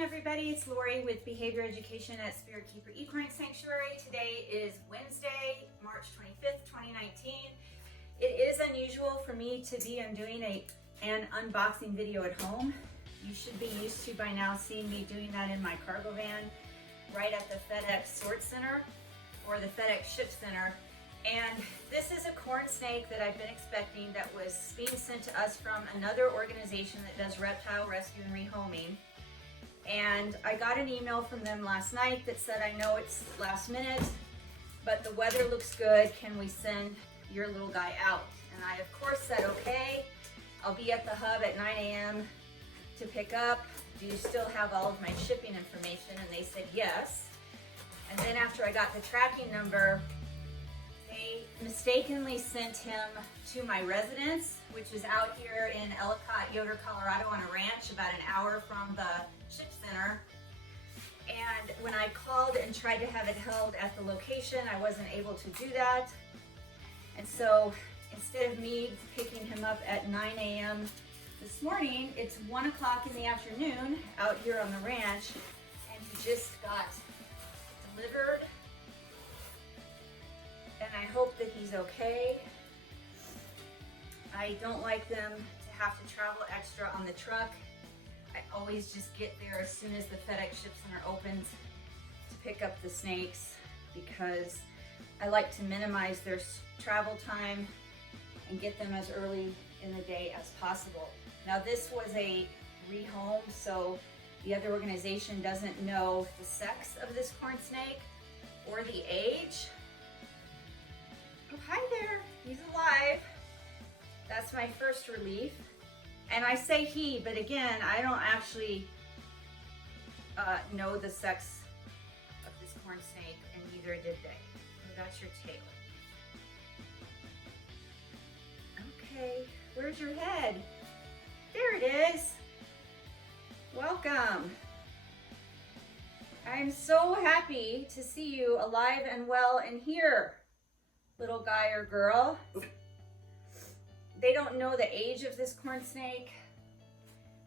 Everybody, it's Lori with Behavior Education at Spirit Keeper Equine Sanctuary. Today is Wednesday, March 25th, 2019. It is unusual for me to be doing an unboxing video at home. You should be used to by now seeing me doing that in my cargo van right at the FedEx Sort Center or the FedEx Ship Center. And this is a corn snake that I've been expecting that was being sent to us from another organization that does reptile rescue and rehoming. And I got an email from them last night that said, I know it's last minute, but the weather looks good. Can we send your little guy out? And I, of course, said, okay. I'll be at the hub at 9 a.m. to pick up. Do you still have all of my shipping information? And they said yes. And then after I got the tracking number, they mistakenly sent him to my residence, which is out here in Ellicott, Yoder, Colorado, on a ranch about an hour from the ship center. And when I called and tried to have it held at the location, I wasn't able to do that. And so instead of me picking him up at 9 a.m. this morning, it's 1 o'clock in the afternoon out here on the ranch, and he just got delivered. And I hope that he's okay. I don't like them to have to travel extra on the truck. I always just get there as soon as the FedEx Ship Center opens to pick up the snakes because I like to minimize their travel time and get them as early in the day as possible. Now this was a rehome, so the other organization doesn't know the sex of this corn snake or the age. Oh, hi there, he's alive. That's my first relief. And I say he, but again, I don't actually know the sex of this corn snake, and neither did they. Oh, that's your tail. Okay, where's your head? There it is. Welcome. I'm so happy to see you alive and well and here, little guy or girl. They don't know the age of this corn snake.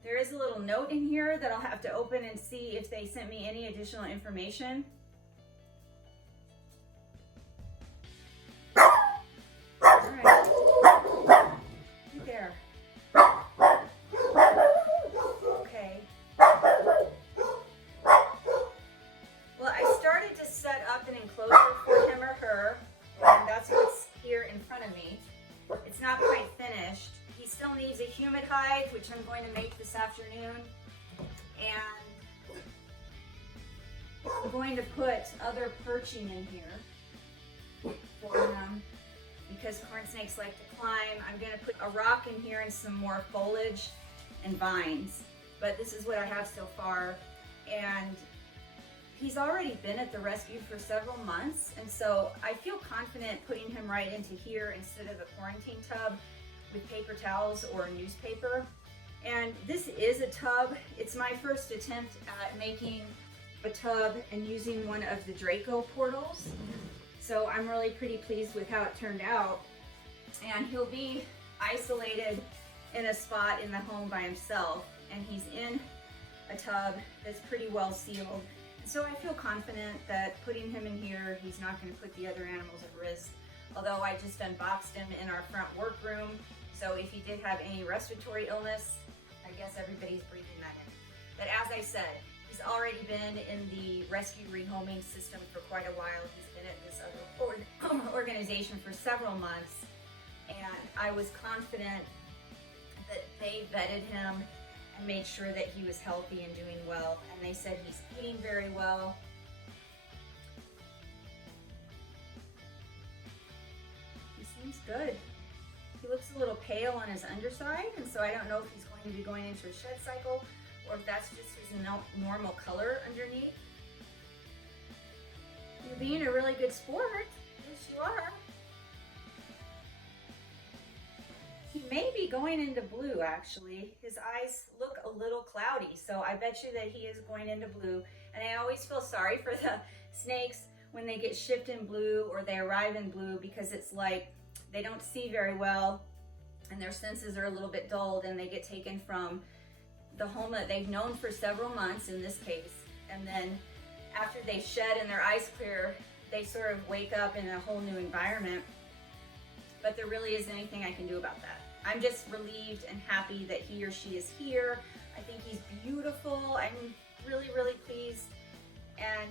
There is a little note in here that I'll have to open and see if they sent me any additional information. All right. Hey there. Okay. Well, I started to set up an enclosure for him or her, and that's what's here in front of me. It's not quite finished. He still needs a humid hide, which I'm going to make this afternoon. And I'm going to put other perching in here for him because corn snakes like to climb. I'm going to put a rock in here and some more foliage and vines. But this is what I have so far. And he's already been at the rescue for several months, and so I feel confident putting him right into here instead of the quarantine tub with paper towels or newspaper. And this is a tub. It's my first attempt at making a tub and using one of the Draco portals. So I'm really pretty pleased with how it turned out. And he'll be isolated in a spot in the home by himself, and he's in a tub that's pretty well sealed. So I feel confident that putting him in here, he's not going to put the other animals at risk. Although I just unboxed him in our front workroom, so if he did have any respiratory illness, I guess everybody's breathing that in. But as I said, he's already been in the rescue rehoming system for quite a while. He's been at this other organization for several months, and I was confident that they vetted him and made sure that he was healthy and doing well. And they said he's eating very well. He seems good. He looks a little pale on his underside, and so I don't know if he's going to be going into a shed cycle or if that's just his normal color underneath. You're being a really good sport. Yes, you are. He may be going into blue, actually. His eyes look a little cloudy, so I bet you that he is going into blue. And I always feel sorry for the snakes when they get shipped in blue or they arrive in blue, because it's like they don't see very well and their senses are a little bit dulled, and they get taken from the home that they've known for several months in this case. And then after they shed and their eyes clear, they sort of wake up in a whole new environment. But there really isn't anything I can do about that. I'm just relieved and happy that he or she is here. I think he's beautiful. I'm really, really pleased. And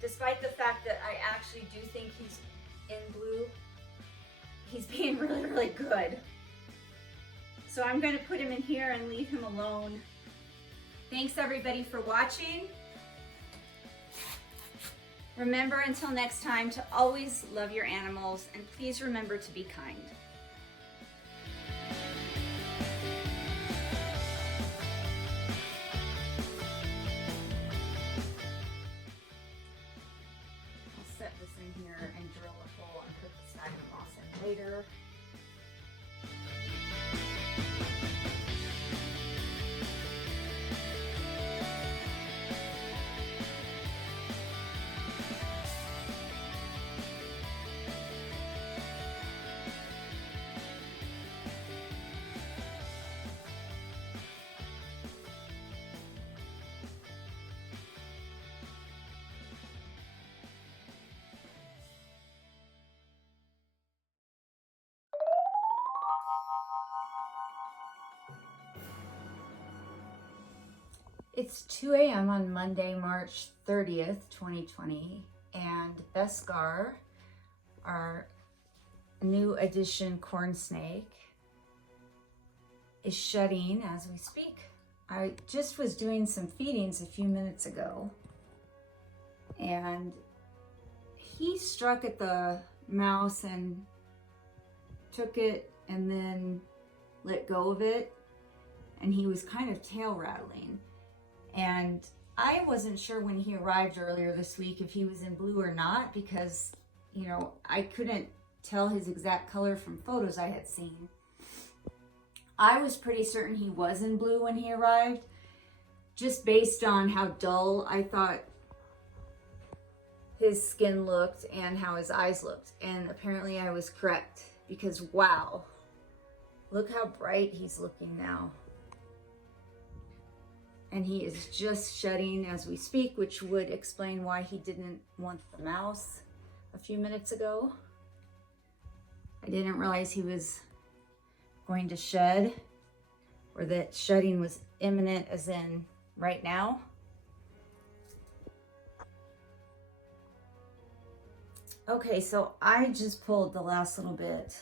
despite the fact that I actually do think he's in blue, he's being really, really good. So I'm going to put him in here and leave him alone. Thanks everybody for watching. Remember until next time to always love your animals, and please remember to be kind. I'll set this in here and drill a hole and put the stagnant moss in later. It's 2 a.m. on Monday, March 30th, 2020, and Beskar, our new addition Cornsnake, is shedding as we speak. I just was doing some feedings a few minutes ago, and he struck at the mouse and took it and then let go of it, and he was kind of tail rattling. And I wasn't sure when he arrived earlier this week if he was in blue or not, because, you know, I couldn't tell his exact color from photos I had seen. I was pretty certain he was in blue when he arrived, just based on how dull I thought his skin looked and how his eyes looked. And apparently I was correct, because wow, look how bright he's looking now. And he is just shedding as we speak, which would explain why he didn't want the mouse a few minutes ago. I didn't realize he was going to shed, or that shedding was imminent as in right now. Okay, so I just pulled the last little bit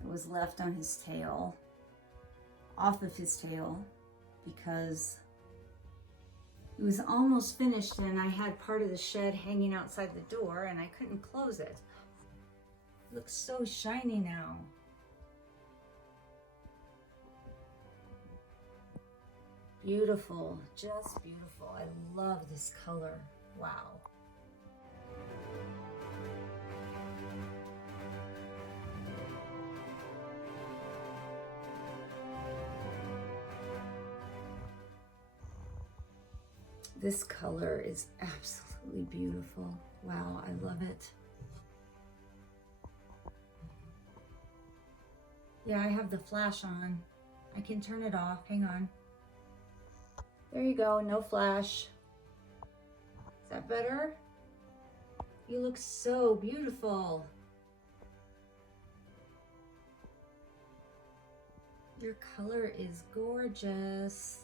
that was left on his tail, off of his tail, because it was almost finished and I had part of the shed hanging outside the door and I couldn't close it. It looks so shiny now. Beautiful, just beautiful. I love this color. Wow. This color is absolutely beautiful. Wow, I love it. Yeah, I have the flash on. I can turn it off. Hang on. There you go, no flash. Is that better? You look so beautiful. Your color is gorgeous.